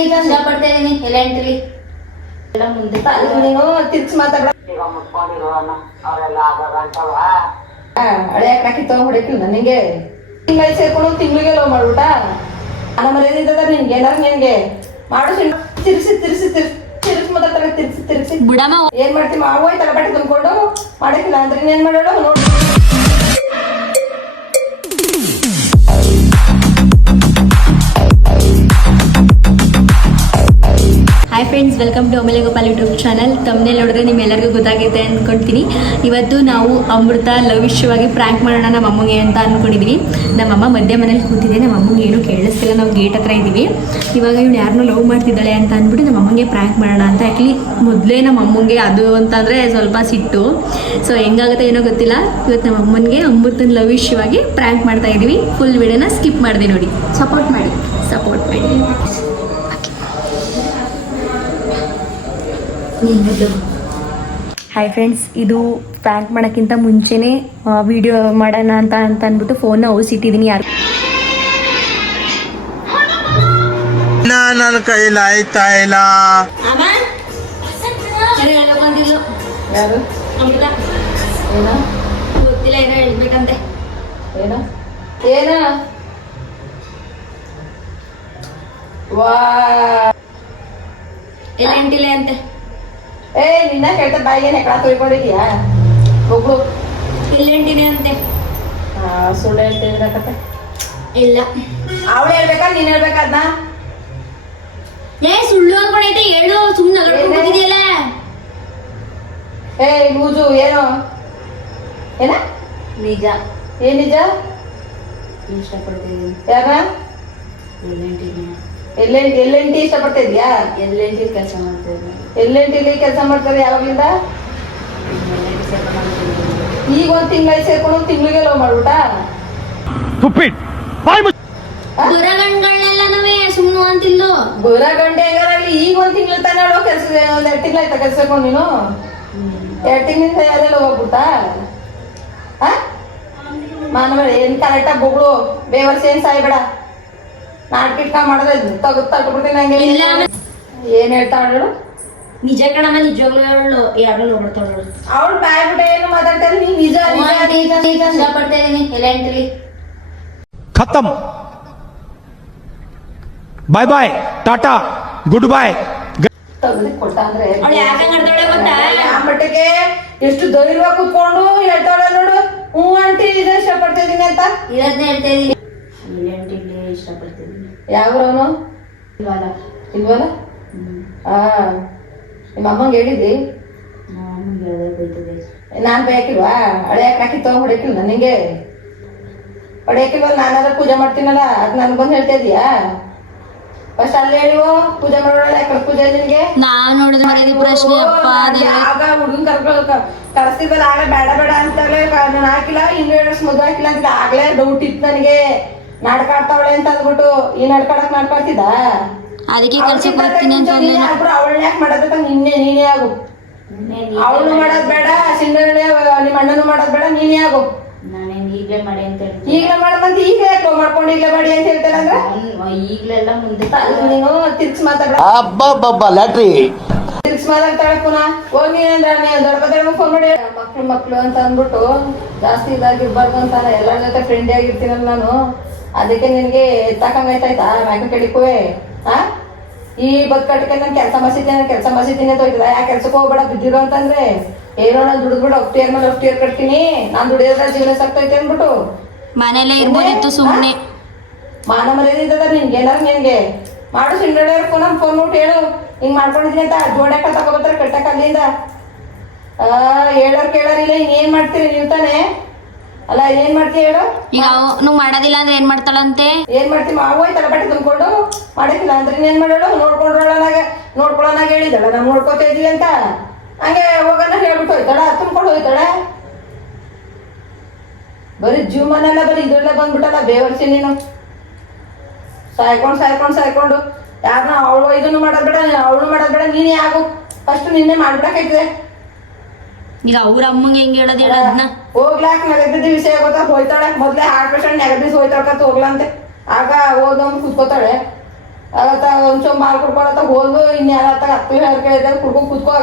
ಇಷ್ಟಪಡ್ತಾ ಇದೀನಿ ಎಲ್ಲ ಎಂಟ್ರಿ ಎಲ್ಲ ಮುಂದೆ ನೀನು ತಿರ್ಚಿ ಮಾತಾಡ ಹಳೆ ಹಾಕಿ ತಗೊಂಡ್ ಹೊಡಿಕಿಲ್ಲ ನನಗೆ ತಿಂಗಳ ಸೇರ್ಕೊಂಡು ತಿಂಗಳಿಗೆ ಲವ್ ಮಾಡ್ಬಿಟ್ಟ ನನ್ನ ಮರ್ಯಾದ ನಿನ್ಗೆ ಏನಾರು ನಿನ್ಗೆ ಮಾಡು ತಿರ್ಸಿ ತಿರ್ಸಿ ತಿರ್ಸಿ ತಿರ್ಸಿ ಮಾತಾಡ್ತಾರೆ ತಿರ್ಸಿ ತಿರ್ಸಿ ಬಿಡಮ್ಮ ಏನ್ ಮಾಡ್ತೀವಿ ಮಾವು ತಲೆಬಟ್ಟೆ ತುಂಬಿಕೊಂಡು ಮಾಡಕ್ಕಿಲ್ಲ ಅಂದ್ರೆ ಇನ್ನೇನ್ ಮಾಡೋಣ ನೋಡಿ. Hi friends, welcome to Amulya Gopal YouTube channel. ತಮ್ಮನೇಲಿ ನೋಡಿದ್ರೆ ನಿಮ್ಮೆಲ್ಲರಿಗೂ ಗೊತ್ತಾಗೈತೆ ಅಂದ್ಕೊಳ್ತೀನಿ. ಇವತ್ತು ನಾವು ಅಮೃತ ಲವಿಷ್ಯವಾಗಿ ಪ್ರ್ಯಾಂಕ್ ಮಾಡೋಣ ನಮ್ಮ ಅಮ್ಮಗೆ ಅಂತ ಅಂದ್ಕೊಂಡಿದ್ದೀವಿ. ನಮ್ಮಮ್ಮ ಮಧ್ಯ ಮನೇಲಿ ಕೂತಿದೆ, ನಮ್ಮ ಅಮ್ಮಗೆ ಏನೂ ಕೇಳಿಸ್ತಿಲ್ಲ, ನಾವು ಗೇಟ್ ಹತ್ರ ಇದ್ದೀವಿ. ಇವಾಗ ಇವ್ನು ಯಾರನ್ನೂ ಲವ್ ಮಾಡ್ತಿದ್ದಾಳೆ ಅಂತ ಅಂದ್ಬಿಟ್ಟು ನಮ್ಮ ಅಮ್ಮಂಗೆ ಪ್ರ್ಯಾಂಕ್ ಮಾಡೋಣ ಅಂತ. ಆ್ಯಕ್ಚುಲಿ ಮೊದಲೇ ನಮ್ಮ ಅಮ್ಮಂಗೆ ಅದು ಅಂತಂದರೆ ಸ್ವಲ್ಪ ಸಿಟ್ಟು. ಸೊ ಹೆಂಗಾಗುತ್ತೆ ಏನೋ ಗೊತ್ತಿಲ್ಲ. ಇವತ್ತು ನಮ್ಮ ಅಮ್ಮನಿಗೆ ಅಮೃತನ ಲವಿಷ್ಯವಾಗಿ ಪ್ರ್ಯಾಂಕ್ ಮಾಡ್ತಾ ಇದ್ದೀವಿ. ಫುಲ್ ವಿಡಿಯೋನ ಸ್ಕಿಪ್ ಮಾಡಿದೆ ನೋಡಿ. ಸಪೋರ್ಟ್ ಮಾಡಿ. ಹಾಯ್ ಫ್ರೆಂಡ್ಸ್, ಇದು ಪ್ರ್ಯಾಂಕ್ ಮಾಡೋಕ್ಕಿಂತ ಮುಂಚೆನೇ ವಿಡಿಯೋ ಮಾಡೋಣ ಅಂತ ಅಂದ್ಬಿಟ್ಟು ಫೋನ್ನ ಔಸಿಟ್ಟಿದ್ದೀನಿ. ಯಾರು ನನ್ನ ಕೈಲಿ ಆಯ್ತಾ ಇಲ್ಲ. ಯಾರು ಗೊತ್ತಿಲ್ಲ, ಏನೋ ಹೇಳ್ಬೇಕಂತೆ. ಏನು ಏನ ವಾ ಎಲ್ಲ ಎಂಟಿಲ್ಲ ಅಂತೆ. ನಿನ್ನ ಕೇಳ್ತಾ ಬಾಯಿಗೆ ನೆಕಳ ತೊಳ್ಕೊಂಡಿದ್ಯಾ ಒಬ್ಳು ಎಲ್ಲೆಂಟಿನೇ ಅಂತೆ. ಸುಳ್ಳು ಹೇಳ್ತಿದ್ರಕತ್ತೆ. ಇಲ್ಲ, ಅವಳು ಹೇಳ್ಬೇಕಾ ನೀನ್ ಹೇಳ್ಬೇಕಾದ್ನ? ಸುಳ್ಳು ಅನ್ಕೊಂಡೈತೆ, ಹೇಳು. ಸುಮ್ಮನೆ ನಗಡ್ಕೊಂಡಿದೆಯಲ್ಲ. ಲೂಜು ಏನು ಏನ ನಿಜ. ಏನ್ ನಿಜ? ಇಷ್ಟಪಡ್ತಿದ್ದೀನಿ. ಯಾರ ಎಲ್ಲೆಂಟಿನೇ. ಎಲ್ಲೆಂಟಿ ಇಷ್ಟಪಡ್ತಿದ್ಯಾ? ಎಲ್ಲೆಂಟಿ ಕೆಲಸ ಮಾಡ್ತಿದ್ದೀನಿ. ಎಲ್ಲೆಂಟಿಲಿ ಕೆಲಸ ಮಾಡ್ತಾರೆ ಯಾವಾಗ್ಲಿಂದ? ಈಗ ಒಂದ್ ತಿಂಗಳ ಸೇರ್ಕೊಂಡು ತಿಂಗಳಿಗೆ ಲವ್ ಮಾಡ್ಬಿಟ್ಟ. ದುರಗಣ್ಗಳನ್ನೆಲ್ಲ ನಾವೇ ಸುಮ್ಮನೆ ಅಂತಿಲ್ಲು. ಗೊರ ಗಂಟೆ ಹೆಂಗಾರಲ್ಲಿ ಈಗ ಒಂದ್ ತಿಂಗಳ ತಾನೇ ಹೇಳೋ ಕೆಲ್ಸ. ಒಂದ್ 2 ತಿಂಗಳ ಆಯ್ತಾ ಕೆಲ್ಸಕೊಂಡು ನೀನು? 2 ತಿಂಗಳಿಂದ ಯಾರೆಲ್ಲ ಹೋಗ್ಬಿಟ್ಟ? ಮಾನವ ಏನ್ ಕರೆಕ್ಟಾಗಿ ಬೊಗಳು ಬೇವರ್ಸ ಏನ್ ಸಾಯ್ಬೇಡ. ನಾಟಕ ಮಾಡೋದ್ರೆ ತಗೊಬಿಡ್ತೀನಿ ನಂಗೆ. ಏನ್ ಹೇಳ್ತಾ ಹೇಳು? ನಿಜ ಕಣಮ್ಮ, ನಿಜವಾಗ್ಲೂ ಹೇಳು. ಯಾರು ನೋಡ್ತಾಳು ಅವಳು ಬಾಯ್ ಬಿಟ್ಟ ಏನು ಮಾತಾಡ್ತಾರೆ. ನೀನ್ ನಿಜ ಇಷ್ಟಪಡ್ತಾ ಇದೀನಿ ಎಲ್ಲ ಎಂಟ್ರಿ ಖತಮ್. ಬಾಯ್ ಬಾಯ್, ಟಾಟಾ, ಗುಡ್ ಬಾಯ್. ಕೊಟ್ಟ ಅಂದ್ರೆ ಅವಳು ಯಾಕೆ ಮಾಡ್ತಾಳೆ ಗೊತ್ತಾ? ಆ ಮಟ್ಟಿಗೆ ಎಷ್ಟು ಧೈರ್ಯವಾಗಿ ಕುತ್ಕೊಂಡು ಹೇಳ್ತಾಳೆ ನೋಡು. ಆಂಟಿ ಇದು ಇಷ್ಟಪಡ್ತಿದೀನಿ ಅಂತ ಇರೋದ್ನೇ ಹೇಳ್ತಾ ಇದೀನಿ. ಎಲ್ಲ ಎಂಟಿಲಿ ಇಷ್ಟಪಡ್ತಿದ್ದೀನಿ. ಯಾವ್ರವನು ಇಲ್ವಲ್ಲ? ನಿಮ್ಮ ಅಮ್ಮಂಗೆ ಹೇಳಿದ್ರಿ? ನಾನ್ ಬೇಕಿಲ್ವಾ? ಹಳೆ ಹಾಕಿ ತಗೊಂಡ್ ಹೊಡಿಕಿಲ್ಲ ನನಗೆ? ಹೊಡಿಯಕ್ಕಿಲ್ವ? ನಾನಾದ್ರೂ ಪೂಜೆ ಮಾಡ್ತೀನಲ್ಲ, ಅದ್ ನನ್ ಬಂದು ಹೇಳ್ತಾ ಇದೀಯಾ? ಫಸ್ಟ್ ಅಲ್ಲಿ ಹೇಳಿವೋ ಪೂಜೆ ಮಾಡೋಣ. ಯಾಕೆ ಪೂಜೆ ನಿನ್ಗೆ? ನಾನ್ ನೋಡಿದ್ರೆ ಮರ್ಯಾದೆ ಪ್ರಶ್ನೆ. ಅಪ್ಪ ಆಗ ಹುಡುಗನ್ ಕರ್ಸ್ತಿದ್ವಲ್ಲ, ಆಗ ಬೇಡ ಬೇಡ ಅಂತಾಳೆ. ನಾನು ಹಾಕಿಲ್ಲ, 2 ವರ್ಷ ಮದುವೆ ಹಾಕಿಲ್ಲ ಅಂತ ಆಗ್ಲೇ ಡೌಟ್ ಇತ್ತು ನನಗೆ. ನಾಟಕ ಆಡ್ತಾವಳೆ ಅಂತ ಅಂದ್ಬಿಟ್ಟು ಈ ನಾಟಕ ನಾಡ್ಕೊಳ್ತಿದ್ದ. ಅದಕ್ಕೆ ಕೆಲ್ಸಕ್ಕೆ ಬರ್ತೀನಿ ಅಂತ ಅವಳನ್ನ ಯಾಕೆ ಮಾಡೋದ? ನೀನೇ ಆಗು. ಅವಳು ಮಾಡೋದ್ ಬೇಡ, ಸಿಂಧಳ್ಳಿ ನಿಮ್ಮ ಅಣ್ಣನು ಮಾಡೋದ್ ಬೇಡ, ನೀನೇ ಆಗು. ನಾನೇನ್ ಈಗ್ಲೇ ಮಾಡಿ ಅಂತ ಹೇಳ್ತೀನಿ. ಈಗ್ಲೇ ಮಾಡಂತ ಈಗ ಯಾಕೆ ಮಾಡ್ಕೊಂಡು ಈಗ್ಲೇ ಮಾಡಿ ಅಂತ ಹೇಳ್ತಾರೆ ಅಂದ್ರೆ ಈಗ್ಲೆಲ್ಲ ಮುಂದೆ ನೀನು ತಿರ್ಚಿ ಮಾತಾಡ. ಲ್ಯಾಟ್ರಿ ತಿರ್ಚಿ ಮಾತಾಡ್ತಾಳೆ ಪುನಃ. ಹೋಗಿ ದೊಡ್ಡ ಫೋನ್ ಮಾಡಿ ಮಕ್ಳು ಅಂತ ಅಂದ್ಬಿಟ್ಟು ಜಾಸ್ತಿ ಇದಾಗಿರ್ಬಾರ್ದು ಅಂತಾನೆ. ಎಲ್ಲರ ಜೊತೆ ಫ್ರೆಂಡ್ ಆಗಿರ್ತೀನಲ್ಲ ನಾನು. ಅದಕ್ಕೆ ನಿನ್ಗೆ ಎತ್ತಾಕಂಗಾಯ್ತಾಯ್ತಾ ಮ್ಯಾಕ ಕಡಿಕುವೆ. ಈ ಬದುಕಟ್ಟಕ್ಕೆ ನಾನು ಕೆಲಸ ಮಸಿದ್ದೀನಿ ಅಂತ ಹೋಯ್ತದ. ಯಾಕೆ ಕೆಲ್ಸಕ್ಕೆ ಹೋಗ್ಬೇಡ ಬಿದ್ದಿರೋ ಅಂತಂದ್ರೆ ಏನೋ ನಾನು ದುಡಿದ್ಬಿಟ್ಟು ಅಫ್ಟಿಯರ್ ಕಟ್ತೀನಿ. ನಾನ್ ದುಡಿಯೋದ್ರ ಜೀವನ ಸಾಕ್ತೈತೆ ಅಂದ್ಬಿಟ್ಟು ಮನೇಲೆ ಇರ್ಬೋದಿತ್ತು ಸುಮ್ನೆ. ಮಾನ ಮರ್ಯಾದ ನಿನ್ಗೆ ಏನಾರು ನಿನ್ಗೆ ಮಾಡು. ಸಿಂಗಡಿಯವ್ರ ಫೋನ್ ಮಾಡ್ಬಿಟ್ಟು ಹೇಳು ಹಿಂಗ್ ಮಾಡ್ಕೊಂಡಿದೀನಿ ಅಂತ. ಜೋಡಕ್ಕ ತಗೋಬರ್ತಾರೆ ಕಟ್ಟಕ್ ಅಲ್ಲಿಂದ. ಹೇಳೋರ್ ಕೇಳೋರಿಲ್ಲ. ಇನ್ನೇನ್ ಮಾಡ್ತೀರಿ ನೀವು ತಾನೇ? ಅಲ್ಲ ಏನ್ ಮಾಡ್ತೀಯ ಹೇಳು? ಈಗ ಅವನು ಮಾಡೋದಿಲ್ಲ ಅಂದ್ರೆ ಏನ್ ಮಾಡ್ತಾಳಂತೆ? ಏನ್ ಮಾಡ್ತೀವಿ ಮಾವು ತಲೆಬಟ್ಟೆ ತುಂಬಿಕೊಂಡು ಮಾಡಕ್ಕಿಲ್ಲ ಅಂದ್ರೆ ಇನ್ನೇನ್ ಮಾಡೋಳು? ನೋಡ್ಕೊಳ್ಳೋನಾಗ ಹೇಳಿದಳ ನಾವ್ ನೋಡ್ಕೋತಾ ಇದೀವಿ ಅಂತ. ಹಂಗೆ ಹೋಗೋಣ ಹೇಳ್ಬಿಟ್ಟು ಹೋಯ್ತಾಳ, ತುಂಬ್ಕೊಂಡು ಹೋಯ್ತಾಳ. ಬರೀ ಜೀವಮಾನೆಲ್ಲ ಬರೀ ಇದ್ರಲ್ಲ ಬಂದ್ಬಿಟ್ಟಲ್ಲ ಬೇವರ್ಸಿ ನೀನು. ಸಾಯ್ಕೊಂಡು ಯಾರನ್ನ ಅವಳು ಇದನ್ನು ಮಾಡೋದ್ ಬೇಡ ನೀನೇ ಆಗು. ಫಸ್ಟ್ ನಿನ್ನೆ ಮಾಡ್ಬಿಡಕೈತಿದೆ. ಈಗ ಅವ್ರ ಅಮ್ಮಂಗೆ ಹೆಂಗ್ ಹೇಳೋದು ಹೇಳೋದ್ನ? ಹೋಗ್ಲಾಕ್ ನೆಗದಿ ವಿಷಯ ಗೊತ್ತಾ? ಹೋಯ್ತಾಳೆ ಮೊದ್ಲೇ ಹಾರ್ಟ್ ಪೇಷಂಟ್ ನೆಗದಿ ಹೋಯ್ತಾಳ್ಕತ್ ಹೋಗ್ಲಂತೆ. ಆಗ ಹೋದವ್ನು ಕುತ್ಕೋತಾಳೆ. ಅವತ್ತ ಒಂಚೂರು ಮಾಲ್ ಕುಡ್ಕೊಳತ್ತ ಹೋದ್ರು ಇನ್ಯಾರ ಹತ್ತು ಹೇಳಿ ಕೇಳಿದಾಗ ಕುಡ್ಕೊಂಡು ಕುತ್ಕೋಗ.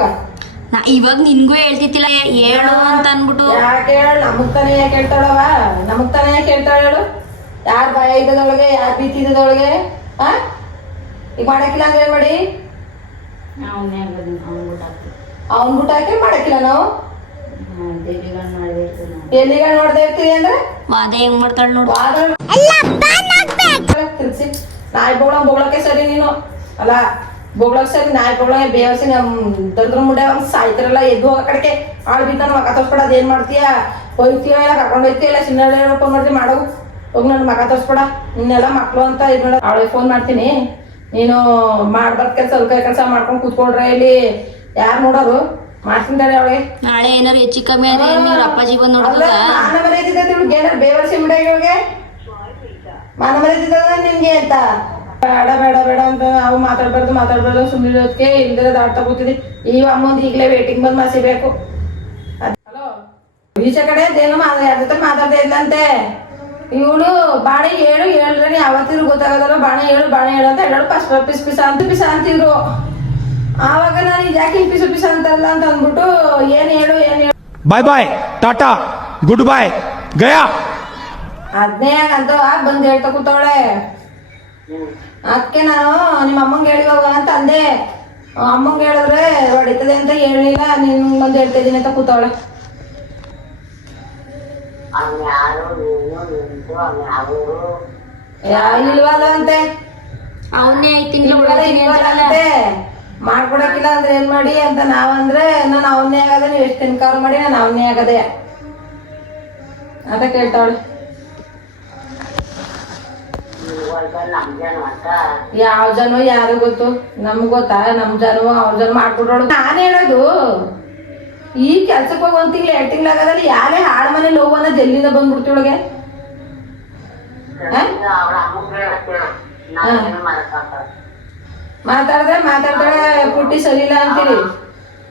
ಇವಾಗ ನಿನ್ಗೂ ಹೇಳ್ತಿತ್ತಿಲ್ಲ ಹೇಳು ಅಂತ ಅನ್ಬಿಟ್ಟು. ಯಾಕೆ ಹೇಳು, ನಮಗ್ ತಾನೇ ಯಾಕೆ ಹೇಳ್ತಾಳವ, ನಮಗ್ ತಾನೇ ಯಾಕೆ ಹೇಳ್ತಾಳ ಹೇಳು? ಯಾರು ಭಯ ಇದ್ದದೊಳಗೆ, ಯಾರು ಭೀತಿ ಇದ್ದದೊಳಗೆ? ಈಗ ಮಾಡಕ್ಕಿಲ್ಲ ಅಂದ್ರೆ ಏನ್ ಮಾಡಿ? ಅವ್ನ್ ಬಿಟ್ಟು ಹಾಕಿ ಮಾಡಕ್ಕಿಲ್ಲ ನಾವು. ಎಲ್ಲಿಗ ನೋಡ್ದೆ ಇರ್ತೀವಿ ಅಂದ್ರೆ ವಾದ ಹೆಂಗ್ ಮಾಡ್ತಾಳ ನೋಡು. ತಿರ್ಸಿ ನಾಯಿ ಬೋಗಳಕ್ಕೆ ಸರಿ ನೀನು ಅಲ್ಲ, ಬೋಗಳಕ್ ಸರಿ ನಾಯಿ ಬೋಗಳಗೆ ಬೇವಸಿ ನಮ್ ದರ್ದ್ರ ಮುಂಡೆ ಸಾಯ್ತಿರಲ್ಲ. ಎದ್ದು ಹೋಗ ಕಡೆಗೆ ಆಳ್ ಬಿದ್ದಾನ ಮಕ ತೋರ್ಸ್ಬೇಡ. ಅದೇನ್ ಮಾಡ್ತೀಯ, ಹೋಯ್ತೀಯ ಇಲ್ಲ ಕರ್ಕೊಂಡು ಹೋಯ್ತೀಯ ಇಲ್ಲ ಸಿನ್ನೆಲ್ಲ ಏನಪ್ಪ ಮಾಡ್ತೀವಿ ಮಾಡು. ಹೋಗಿ ನನ್ನ ಮಕ ತೋರ್ಸ್ಬೇಡ. ನಿನ್ನೆಲ್ಲ ಮಕ್ಳು ಅಂತ ಇದು ಮಾಡ. ಅವಳಿಗೆ ಫೋನ್ ಮಾಡ್ತೀನಿ, ನೀನು ಮಾಡ್ಬಾರ್ದು ಕೆಲಸ ಕೆಲಸ ಮಾಡ್ಕೊಂಡು ಕೂತ್ಕೊಂಡ್ರೆ ಇಲ್ಲಿ ಯಾರು ನೋಡೋರು? ಮಾಡ್ತೀನಿ ಅವಳಿಗೆ. ನಾಳೆ ಏನಾರು ಹೆಚ್ಚು ಕಮ್ಮಿ ಆದ್ರೆ ನೀವ್ರ ಅಪ್ಪಾಜಿ ಬಂದ್ ನೋಡಿದ ಮಾನ ಮರ್ಯಾದಿದ್ದ ಏನಾರು ಬೇವರ್ಸಿ ಮುಡಿಯೋಗೆ ಮಾನ ಮರ್ಯಾದಿದ್ದ ನಿನ್ಗೆ ಅಂತ ಬೇಡ ಬೇಡ ಬೇಡ ಅಂತ ನಾವು ಮಾತಾಡ್ಬಾರ್ದು ಸುಮ್ಮನಿರೋದಕ್ಕೆ ಇಲ್ದಿರ ದಾಡ್ತಾ ಕೂತಿದ್ವಿ. ಈ ಅಮ್ಮಂದು ಈಗಲೇ ವೇಟಿಂಗ್ ಬಂದು ಮಸಿಬೇಕು. ಹಲೋ, ಈಚೆ ಕಡೆ ಅದೇನು ಯಾರ ಜೊತೆ ಮಾತಾಡ್ತಾ ಇದ್ಲಂತೆ ಇವಳು. ಬಾಣೆ ಹೇಳ್ರೆ ನೀ ಯಾವತ್ತಿದ್ರು ಗೊತ್ತಾಗೋದಲ್ಲ. ಬಾಣೆ ಹೇಳು ಅಂತ ಹೇಳೋಳು. ಫಸ್ಟ್ ಪಿಸ ಅಂತಿದ್ರು. ಆವಾಗ ನಾನು ಇದು ಯಾಕೆ ಪಿಸ ಅಂತಲ್ಲ ಅಂತ ಅಂದ್ಬಿಟ್ಟು ಏನ್ ಹೇಳು ಬಾಯ್ ಬಾಯ್ ಟಾಟಾ ಗುಡ್ ಬಾಯ್ ಗಯಾ ಅದ್ನೇ ಅಂತ ಬಂದು ಹೇಳ್ತಾ ಕೂತವಳೆ. ಅದಕ್ಕೆ ನಾನು ನಿಮ್ಮ ಅಮ್ಮಂಗೆ ಹೇಳಿವಾಗ ಅಂತ ಅಂದೆ. ಅಮ್ಮಂಗೆ ಹೇಳಿದ್ರೆ ಹೊಡಿತದೆ ಅಂತ ಹೇಳಿಲ್ಲ, ನಿನ್ ಬಂದು ಹೇಳ್ತಾ ಇದೀನಿ ಅಂತ ಕೂತವಳೆ. ಇಲ್ವಲ್ಲ ಅಂತೆ, ಅವನ್ನೇ ಐತಿನಿ ಅಂತೆ. ಮಾಡ್ಕೊಡಕ್ಕಿಲ್ಲ ಅಂದ್ರೆ ಏನ್ ಮಾಡಿ ಅಂತ ನಾವಂದ್ರೆ ನಾನು ಅವನ್ನೇ ಆಗದೆ, ನೀವು ಎಷ್ಟು ತಿನ್ಕಾರು ಮಾಡಿ ನಾನು ಅವನ್ನೇ ಆಗದೆ ಅಂತ ಕೇಳ್ತಾವಳೆ. ಯಾವ ಜನ ಯಾರು ಗೊತ್ತು, ನಮ್ಗ್ ಗೊತ್ತಾ? ನಮ್ ಜನ ಅವ್ರ ಜನ ಮಾಡ್ಕೊಡೋಳು. ನಾನ್ ಹೇಳೋದು ಈ ಕೆಲ್ಸಕ್ಕೆ ಹೋಗಿ 1 ತಿಂಗ್ಳು 2 ತಿಂಗ್ಳು ಆಗೋದಲ್ಲಿ ಯಾರೇ ಹಾಳು ಮನೆ ನೋವು ಅನ್ನೋದು ಎಲ್ಲಿಂದ ಬಂದ್ಬಿಡ್ತಿವಳಿಗೆ? ಮಾತಾಡ್ತಾಳೆ ಪುಟ್ಟಿ ಸರಿಯಿಲ್ಲ ಅಂತೀರಿ.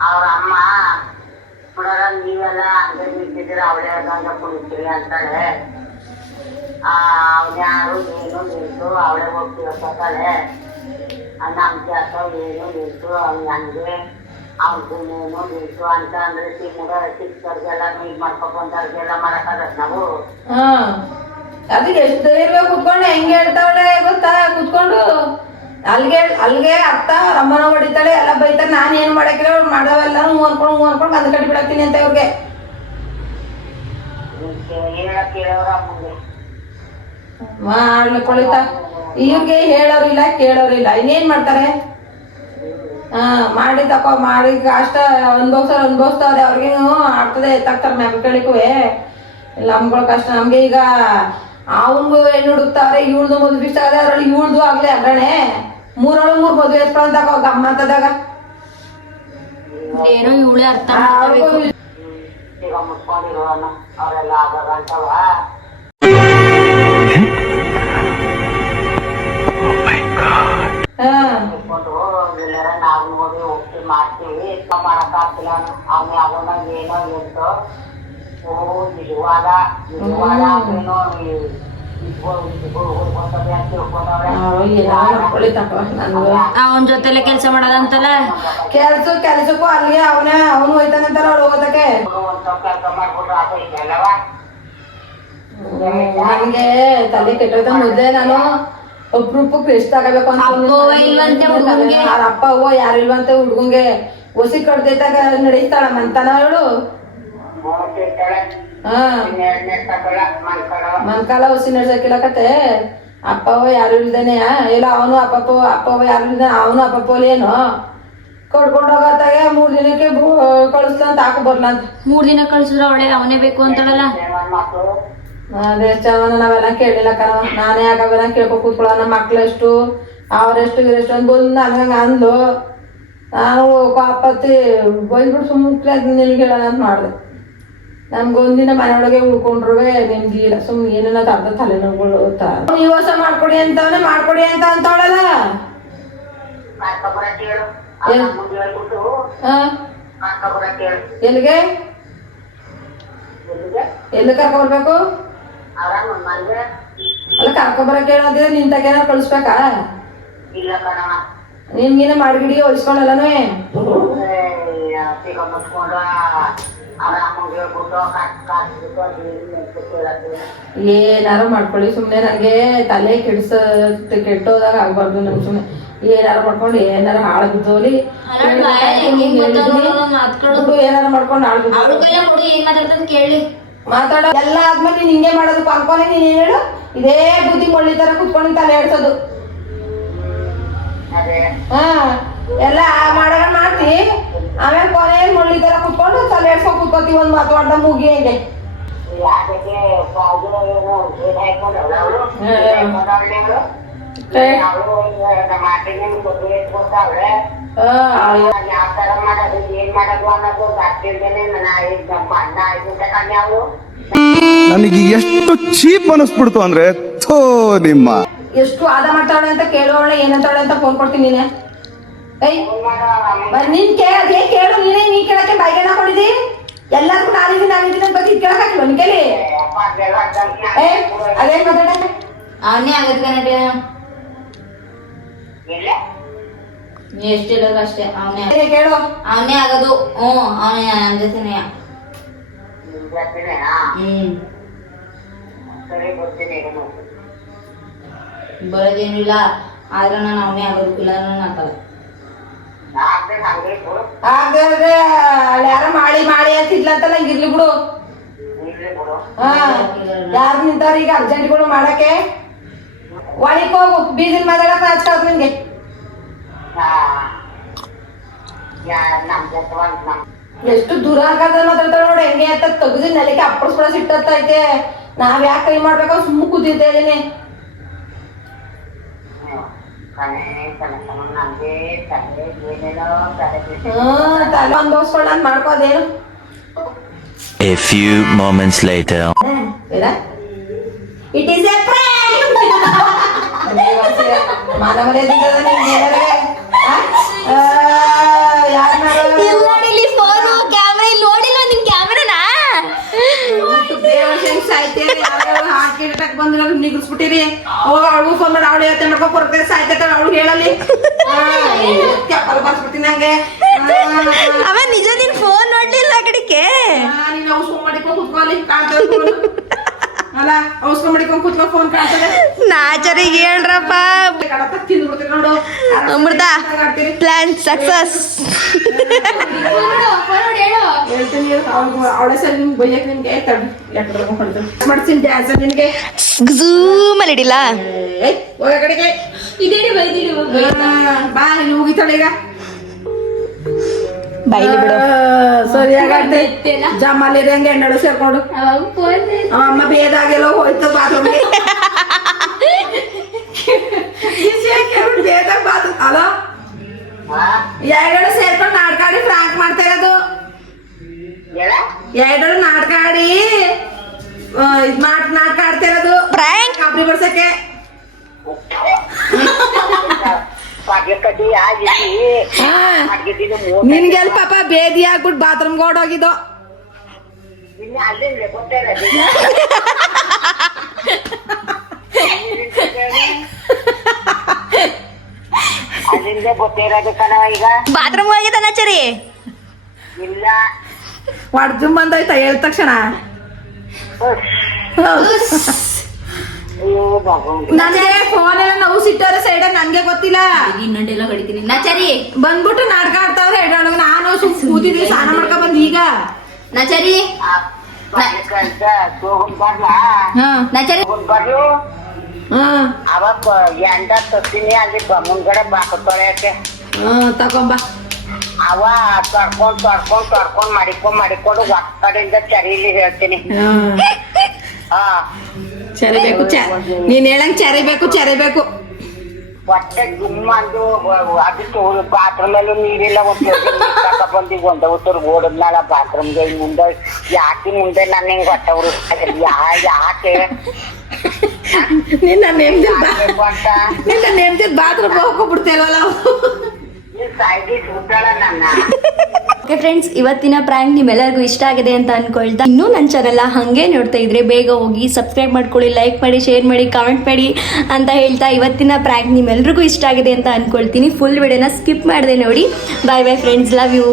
ಅವ್ರ ಅಮ್ಮ ನೀವೆಲ್ಲ ಅಂಗಡಿ ನಿಂತಿದ್ದೀರ ಅವಳೇ ಗಂಗ ಕುಡಿತೀರಿ ಅಂತಾಳೆ. ಅವ್ನ್ಯಾರು ಏನು ನಿಂತು ಅವಳೇ ಹೋಗ್ತಿರ್ತಾಳೆ. ನಮ್ ಜಾತ ಏನು ನಿಂತು ಅವ್ನ ಹಂಗೆ ಅವ್ನೇನು ನಿಂತು ಅಂತ ಅಂದ್ರೆ ಚಿಕ್ಕರ್ಗೆಲ್ಲ ನೀರ್ ಮಾಡ್ಕೊಂಡ್ಗೆಲ್ಲ ಮಾಡಕ್ಕಾಗತ್ ನಾವು. ಅದಕ್ಕೆ ಎಷ್ಟು ಧೈರ್ಯ ಕುತ್ಕೊಂಡು ಹೆಂಗೆ ಹೇಳ್ತಾವಳೆ ಗೊತ್ತಾ? ಕುತ್ಕೊಂಡು ಅಲ್ಗೆ ಅರ್ಥ ಅಮ್ಮನ ಹೊಡಿತಾಳೆ, ಎಲ್ಲ ಬೈತಾರೆ. ನಾನು ಏನು ಮಾಡಕ್ಕಿಲ್ಲ, ಅವ್ರು ಮಾಡೋವೆಲ್ಲ ಅನ್ಕೊಂಡು ಬಂದು ಕಟ್ಟಿ ಬಿಡಾಕ್ತೀನಿ ಅಂತ ಇವ್ರಿಗೆ. ಮಾಡ್ಲಿಕ್ಕೊಳಿತ ಇವ್ರಿಗೆ ಹೇಳೋರಿಲ್ಲ ಕೇಳೋರಿಲ್ಲ, ಇನ್ನೇನ್ ಮಾಡ್ತಾರೆ? ಮಾಡಿ ತಕೋ ಮಾಡಿ ಅಷ್ಟ ಅನ್ಭವಿಸ್ತಾವ್ರೆ. ಅವ್ರಿಗೇನು ಆಗ್ತದೆ ಎತ್ತಾಕ್ತಾರೆ ಮ್ಯಾಗ ಕೇಳಿಕುವೆ. ಇಲ್ಲ ನಮ್ಗಳ ಕಷ್ಟ. ನಮ್ಗೆ ಈಗ ಅವನ್ಗು ಹೆಣ್ಣು ಹುಡುಕ್ತಾವ್ರೆ, ಇವಳ್ದು ಮದುವೆ ಇಷ್ಟ ಆಗದೆ, ಅದ್ರಲ್ಲಿ ಇವಳ್ದು ಆಗ್ಲಿ ಅಗ್ರಣೆ 3 ಮದುವೆ ಎತ್ಕೊಳಂತಾಗ ಅಮ್ಮ ಅಂತದಾಗ ಏನೋ ಇವಳೇ ಅರ್ಥ ಈಗ ಮುಟ್ಕೊಂಡಿರೋನು ಅವರೆಲ್ಲ ಆಗಂತವ. ಎಲ್ಲಾರ ನಾವು ನೋಡಿ ಹೋಗ್ತೀವಿ ಮಾಡ್ತೀವಿ ಮಾಡಕ್ ಆಗ್ತಿಲ್ಲ. ಅವ್ನು ಅವನ ಏನೋ ಎಂಟು ನಿಜವಾದ ಏನೋ ಅವನ್ ಜೊತೆಲೆ ಕೆಲ್ಸ ಮಾಡೋದಂತಲ್ಲ. ಕೆಲ್ಸಕ್ಕೂ ಅಲ್ಲಿಗೆ ಅವನು ಹೋಯ್ತಾನಂತಾರ ಅವ್ಳು ಹೋಗೋದಕ್ಕೆ. ನನಗೆ ತಲೆ ಕೆಟ್ಟೋಯ್ತ. ಮುದ್ದೆ ನಾನು ಒಬ್ರೊಬ್ಬಕ್ಕೆ ಎಷ್ಟು ತಗೋಬೇಕು ಅಂತ ಅವ್ರ ಅಪ್ಪ ಅವ್ವ ಯಾರು ಇಲ್ವಂತೆ ಹುಡ್ಗಂಗೆ ಒಸಿ ಕಡ್ದೈತಾಗ ನಡೀತಾಳ ಮಂತಾನ ಅವಳು. ಮನ್ಕಾಲ ಹೊಸಿ ನಡ್ಸಕ್ಕಿಲ್ಲಕತ್ತೆ. ಅಪ್ಪವ ಯಾರು ಇಲ್ದೇನೆ ಇಲ್ಲ ಅವನು ಅಪ್ಪವ ಯಾರು ಇಲ್ದ ಅವನು ಅಪ್ಪಪ್ಪಲೇನು ಕಡ್ಕೊಂಡು ಹೋಗತ್ತಾಗ 3 ದಿನಕ್ಕೆ ಕಳಿಸ್ಲಂತ ಹಾಕು ಬರ್ಲಂತ. 3 ದಿನ ಕಳ್ಸಿದ್ರೆ ಅವಳೆ ಅವನೇ ಬೇಕು ಅಂತಾಳಲ್ಲ. ಅದೇ ಚವನ ನಾವೆಲ್ಲ ಕೇಳಿಲ್ಲ ಕಣವ. ನಾನೇ ಆಗಾವೆಲ್ಲ ಕೇಳ್ಕೊ ಕೂತ್ಕೊಳ್ಳೋ. ನಮ್ಮ ಮಕ್ಳೆಷ್ಟು ಅವರೆಷ್ಟು ಇವರೆಷ್ಟು ಅಂತ ಬಂದು ನನ್ಗಂಗ ಅಂದ್ಲು. ನಾನು ಕಾಪತ್ತಿ ಬಂದ್ಬಿಟ್ಟು ಸುಮ್ಮನೆ ನಿನ್ಗೆ ಹೇಳೋಣ ಅಂತ ಮಾಡಿದೆ. ನಮ್ಗೊಂದಿನ ಮನೆಯೊಳಗೆ ಉಳ್ಕೊಂಡ್ರು ನಿಮ್ಗೆ ಇಲ್ಲ. ಸುಮ್ಮನೆ ಏನೇನೋ ಅರ್ಧ ತಲೆನೋವುಗಳು ಈ ವರ್ಷ ಮಾಡ್ಕೊಡಿ ಅಂತವನೇ ಮಾಡ್ಕೊಡಿ ಅಂತ ಅಂತವಳಲ್ಲ. ಎಲ್ಲಿಗೆ ಎಲ್ಲಿ ಕರ್ಕೊಬರ್ಬೇಕು? ಅಲ್ಲ ಕರ್ಕೊಬರಕ್ ಹೇಳೋದಿದ್ರೆ ನಿಂತಾಗೇನ ಕಳಿಸ್ಬೇಕಾ? ಇಲ್ಲ ಕಣವ ನಿನ್ಗಿನ ಮಾಡ್ಗಿಡಿಗೆ ಹೊಯ್ಸ್ಕೊಂಡಲ್ಲನೂ ಈಗ ಮುಚ್ಕೊಂಡು ಅವ್ರ ಅಮ್ಮಂಗೆ ಹೇಳ್ಬಿಟ್ಟು ಏನಾರು ಮಾಡ್ಕೊಳ್ಳಿ ಸುಮ್ನೆ ನನಗೆ ತಲೆ ಕೆಟ್ಟೋದಾಗ ಆಗ್ಬಾರ್ದು ನಮ್ ಸುಮ್ನೆ ಏನಾರು ಮಾಡ್ಕೊಂಡು ಏನಾರು ಹಾಳು ಬಿದ್ದೋಲಿ ಏನಾರು ಮಾಡ್ಕೊಂಡು ಹಾಳು ಕೇಳಿ ಮಾತಾಡೋ ಎಲ್ಲ ಆದ್ಮೇಲೆ ನೀನ್ ಹಿಂಗೆ ಮಾಡೋದು ಅನ್ಕೊಂಡೆ ನೀನ್ ಏನ್ ಹೇಳು ಇದೇ ಬುದ್ಧಿ ಕೊಳ್ಳಿ ತರ ಕುತ್ಕೊಂಡು ತಲೆ ಆಡ್ಸೋದು ಹಾ ಎಲ್ಲ ಮಾಡೋಣ ಮಾಡ್ತಿ ಆಮೇಲೆ ಕೊನೆ ಮುಳ್ಳಿ ತರ ಕುತ್ಕೊಂಡು ತಲೆ ಆಡ್ಸೋ ಕುತ್ಕೋತೀವಿ ಒಂದ್ ಮಾತಾಡ್ದ ಮುಗಿ ಹಂಗೆ ನನಗೆ ಎಷ್ಟು ಚೀಪ್ ಅನಿಸ್ಬಿಡ್ತು ಅಂದ್ರೆ ಥೋ ನಿಮ್ಮ ಎಷ್ಟು ಆದ ಮಾಡ್ತಾಳೆ ಅಂತ ಕೇಳೋಣ ಏನಂತಾಳೆ ಅಂತ ಫೋನ್ ಕೊಡ್ತೀನಿ ನೀನೆ ನೀನ್ ಅದೇ ಕೇಳು ನೀನೇ ನೀ ಕೇಳಕ್ಕೆ ಬಾಯ್ಗೆ ಹಾಕೊಂಡಿದ್ದಿ ಎಲ್ಲಾರ್ಗು ನಾನಿದ್ದೀನಿ ಅಂತ ಬಗ್ಗೆ ಕೇಳಕ್ ಹಾಕಿಲ್ಲ ನಿನ್ ಕೇಳಿ ಅದೇನ್ ಮಾತಾಡ ಅವನೇ ಆಗದ್ ಕಣೆ ನೀ ಎಷ್ಟು ಹೇಳಿದ್ರು ಅಷ್ಟೇ ಅವನೇ ಕೇಳು ಅವನೇ ಆಗೋದು ಅವನೇ ನನ್ನ ಜೊತೆನೇ ಬರೋದೇನಿಲ್ಲ ಆದ್ರೆ ನಾನು ಅವನೇ ಆಗೋದು ಇಲ್ಲ ನಾನು ಹಾಕಲ್ಲ ಹಾಗಾದ್ರೆ ಅಲ್ಲಿ ಯಾರ ಮಾಡಿ ಅಂತಿದ್ಲಂತ ನಂಗೆ ಇರ್ಲಿ ಬಿಡು ಯಾರು ನಿಂತಾರ ಈಗ ಅರ್ಜೆಂಟ್ಗಳು ಮಾಡಕ್ಕೆ ಒಳಕ್ ಹೋಗು ಬೀದಿನ ಮಾತಾಡಕ್ ಹಚ್ಕಾದ್ ನಿನ್ಗೆ ಎಷ್ಟು ದುರಾಘಾತ ಮಾತಾಡ್ತಾಳೆ ನೋಡಿ ಹೆಂಗೆ ಅಂತ ತೆಗ್ದು ನೆಲಕ್ಕೆ ಅಪ್ಪಡಿಸ್ಕೊಳ ಸಿಟ್ಟೈತೆ ನಾವ್ ಯಾಕೆ ಕೈ ಮಾಡ್ಬೇಕು ಸುಮ್ಮ ಕೂತಿದ್ದೆ ಇದೀನಿ ತಲೆ ಅನ್ಭವಿಸ್ಕೊಳ್ಳ ಅಂತ ಮಾಡ್ಕೋದೇನು A few moments later. It is a prank. ನಿಗಿಸ್ಬಿಟ್ಟಿರಿ ಅವಾಗ ಅವಳಿಗೂ ಫೋನ್ ಮಾಡಿ ಅವಳು ಹೇಳ್ತೇನೆ ಮಾಡ್ಕೊ ಕೊಡ್ತಾರೆ ಸಾಯ್ತೈತೆ ಅವಳು ಹೇಳಲಿ ಬರ್ಸ್ಬಿಡ್ತೀನಿ ಹಂಗೆ ಅವ ನಿಜ ನೀನ್ ಫೋನ್ ನೋಡ್ಲಿಲ್ಲ ಕಡೆಗೆ ನೀನ್ ಔಸ್ಕೊಂಡ್ ಮಾಡಿಕೊಂಡು ಕುತ್ಕೊಳ್ಳಿ ಕಾಣ್ತದೆ ಅಲ್ಲ ಔಸ್ಕೊಂಡ್ ಮಾಡಿಕೊಂಡು ಕುತ್ಕೊ ಫೋನ್ ಕಾಣ್ತದೆ ನಾಚರಿಗೆ ಹೇಳ್ರಪ್ಪ ತಿಂದ್ಬಿಡ್ತೀರಿ ನೋಡು ಅಮೃತ ಪ್ಲಾನ್ ಸಕ್ಸಸ್ ಹೇಳ್ತೀನಿ ಅವಳೆ ಸರಿ ನಿಮ್ಗೆ ಬೈಯಕ್ ನಿಮ್ಗೆ ಮಾಡ್ತೀನಿ ಡ್ಯಾನ್ಸ್ ನಿನ್ಗೆ ಝೂಮಲ್ಲಿ ಹಿಡಿಲ್ಲ ಹೋಗ ಕಡೆಗೆ ಬಾ ನೀನು ಹೋಗಿತಾಳೆ ಈಗ ಬೈಲಿ ಬಿಡು ಸರಿಯಾಗತ್ತೆ ಜಮ್ಮಲ್ಲಿ ಹೆಂಗೆ ಎಣ್ಣೆಳು ಸೇರ್ಕೊಂಡು ಅಮ್ಮ ಬೇದಾಗೆಲ್ಲ ಹೋಯ್ತು ಬಾತ್ರೂಮ್ಗೆ ಬೇದಾಗ ಬಾತ್ರೂಮ್ ಅಲ್ಲ ಎರಡು ಸೇರ್ಕೊಂಡು ನಾಟಕ ಆಡಿ ಫ್ರಾಂಕ್ ಮಾಡ್ತಾ ಇರೋದು ಎರಡು ನಾಟಕ ಆಡಿ ನಾಟಕ ಆಡ್ತಾ ಇರೋದು Prank? ಕಾಬ್ರಿ ಬರ್ಸಕ್ಕೆ ನಿನ್ಗೆಲ್ ಪಾಪ ಬೇದಿ ಆಗ್ಬಿಟ್ಟು ಬಾತ್ರೂಮ್ಗೆ ಓಡೋಗಿದ್ದು ಅಲ್ಲಿಂದ ಗೊತ್ತಿರೋದು ಕಣವ ಈಗ ಬಾತ್ರೂಮ್ ಹೋಗಿದ್ದ ನಾಚರಿ ಇಲ್ಲ ಹೊಡ್ದು ಬಂದೋಯ್ತಾ ಹೇಳಿದ ತಕ್ಷಣ ನನಗೆ ಫೋನ್ ಎಲ್ಲ ನೋವು ಸಿಟ್ಟವ್ರೆ ಸೈಡ್ ನನ್ಗೆ ಗೊತ್ತಿಲ್ಲ ಇನ್ನೊಂದೆಲ್ಲ ಹೊಡಿತೀನಿ ನಾಚರಿ ಬಂದ್ಬಿಟ್ಟು ನಾಟಕ ಆಡ್ತಾವ್ರೆ ಹೇಳೋಣ ನಾನು ಸುಮ್ ಕೂತಿದ್ವಿ ಸ್ನಾನ ಮಾಡ್ಕೊಂಡ್ ಬಂದ್ ಈಗ ನಾಚರಿ ನಾಚರಿ ಬರ್ಲು ಹಾ ಅವಾಗ ಎಂಡ ತತ್ತೀನಿ ಅಲ್ಲಿ ಮುಂದ್ಗಡೆ ಬಾಕ ತೊಳೆಯಕ್ಕೆ ತಗೊಂಬ ಅವ ತೊಡ್ಕೊಂಡ್ ಮಾಡಿಕೊಂಡು ಒಕ್ಕಡೆಯಿಂದ ಚರಿಲಿ ಹೇಳ್ತೀನಿ ಹಾ ಚರಿಬೇಕು ನೀನ್ ಹೇಳಂಗ್ ಚರಿಬೇಕು ಹೊಟ್ಟೆ ಗುಮ್ಮ ಅಂದು ಅದಕ್ಕೆ ಬಾತ್ರೂಮಲ್ಲೂ ನೀರಿಲ್ಲ ಬಂದಿ ಒಂದ ಉತ್ತರ ಓಡದ್ನಲ್ಲ ಬಾತ್ರೂಮ್ಗೆ ಮುಂದೆ ಮುಂದೆ ನಾನು ಹಿಂಗ್ ಹೊಟ್ಟೆ ಉರಿಸ್ತಾ ಯಾಕೆ ನಿನ್ನ ನೆಮ್ಮದಿ ಅಂತ ನಿನ್ನ ನೆಮ್ಮದಿ ಬಾತ್ರೂಮ್ ಹೋಗ್ಬಿಡ್ತೇವಲ್ಲ ಸಾಯ್ಗಿ ಸುದ್ದಾಳ ನನ್ನ ಓಕೆ ಫ್ರೆಂಡ್ಸ್, ಇವತ್ತಿನ ಪ್ರಾಂಕ್ ನಿಮ್ಮೆಲ್ಲರಿಗೂ ಇಷ್ಟ ಆಗಿದೆ ಅಂತ ಅನ್ಕೊಳ್ತಾ, ಇನ್ನೂ ನನ್ನ ಚಾನಲ್ ಹಾಗೆ ನೋಡ್ತಾ ಇದ್ರೆ ಬೇಗ ಹೋಗಿ ಸಬ್ಸ್ಕ್ರೈಬ್ ಮಾಡ್ಕೊಳ್ಳಿ, ಲೈಕ್ ಮಾಡಿ, ಶೇರ್ ಮಾಡಿ, ಕಾಮೆಂಟ್ ಮಾಡಿ ಅಂತ ಹೇಳ್ತಾ ಇವತ್ತಿನ ಪ್ರಾಂಕ್ ನಿಮ್ಮೆಲ್ರಿಗೂ ಇಷ್ಟ ಆಗಿದೆ ಅಂತ ಅನ್ಕೊಳ್ತೀನಿ. ಫುಲ್ ವಿಡಿಯೋನ ಸ್ಕಿಪ್ ಮಾಡದೆ ನೋಡಿ. ಬಾಯ್ ಬಾಯ್ ಫ್ರೆಂಡ್ಸ್, ಲವ್ ಯು.